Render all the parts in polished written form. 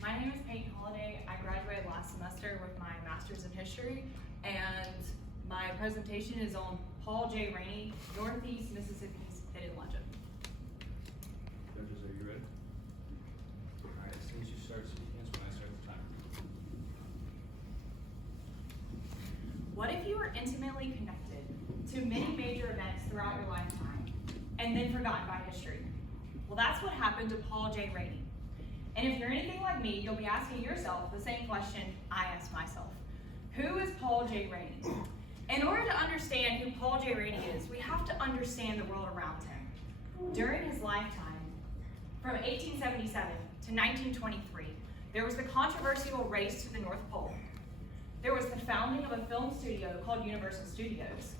My name is Peyton. I graduated last semester with my master's in history, and my presentation is on Paul J. Rainey, Northeast Mississippi's hidden legend. Judges, are you ready? All right, as soon as you start speaking, is when I start the timer. What if you were intimately connected to many major events throughout your lifetime and then forgotten by history? Well, that's what happened to Paul J. Rainey. And if you're anything like me, you'll be asking yourself the same question I asked myself. Who is Paul J. Rainey? In order to understand who Paul J. Rainey is, we have to understand the world around him. During his lifetime, from 1877 to 1923, there was the controversial race to the North Pole. There was the founding of a film studio called Universal Studios.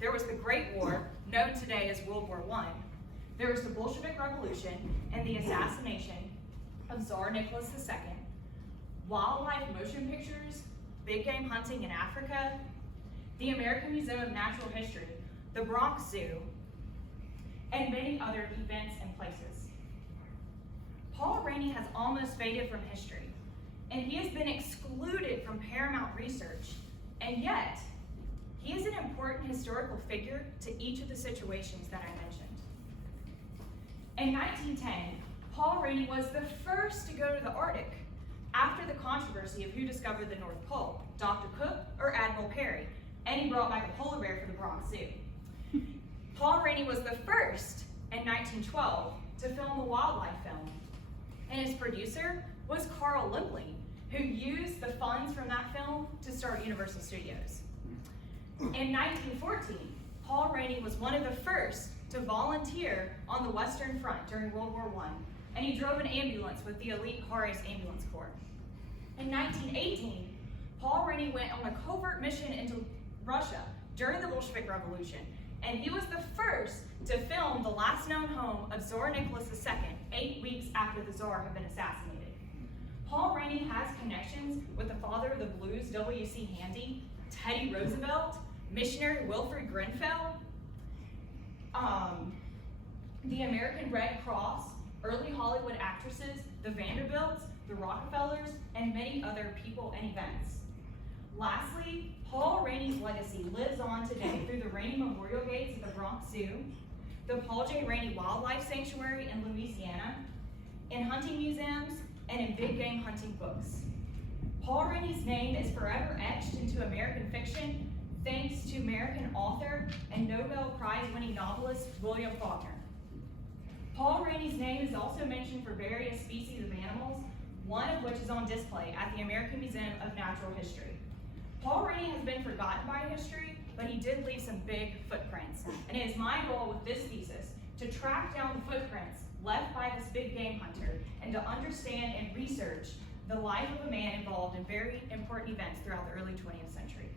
There was the Great War, known today as World War I. There was the Bolshevik Revolution and the assassination of Tsar Nicholas II, wildlife motion pictures, big game hunting in Africa, the American Museum of Natural History, the Bronx Zoo, and many other events and places. Paul Rainey has almost faded from history, and he has been excluded from paramount research, and yet he is an important historical figure to each of the situations that I mentioned. In 1910, Paul Rainey was the first to go to the Arctic after the controversy of who discovered the North Pole, Dr. Cook or Admiral Peary, and he brought back a polar bear for the Bronx Zoo. Paul Rainey was the first in 1912 to film a wildlife film, and his producer was Carl Limpling, who used the funds from that film to start Universal Studios. In 1914, Paul Rainey was one of the first to volunteer on the Western Front during World War I, and he drove an ambulance with the elite Juarez Ambulance Corps. In 1918, Paul Rainey went on a covert mission into Russia during the Bolshevik Revolution, and he was the first to film the last known home of Tsar Nicholas II 8 weeks after the Tsar had been assassinated. Paul Rainey has connections with the father of the blues, W.C. Handy, Teddy Roosevelt, missionary Wilfred Grenfell, the American Red Cross, early Hollywood actresses, the Vanderbilts, the Rockefellers, and many other people and events. Lastly, Paul Rainey's legacy lives on today through the Rainey Memorial Gates at the Bronx Zoo, the Paul J. Rainey Wildlife Sanctuary in Louisiana, in hunting museums, and in big game hunting books. Paul Rainey's name is forever etched into American fiction thanks to American author and Nobel Prize-winning novelist William Faulkner. Paul Rainey's name is also mentioned for various species of animals, one of which is on display at the American Museum of Natural History. Paul Rainey has been forgotten by history, but he did leave some big footprints. And it is my goal with this thesis to track down the footprints left by this big game hunter and to understand and research the life of a man involved in very important events throughout the early 20th century.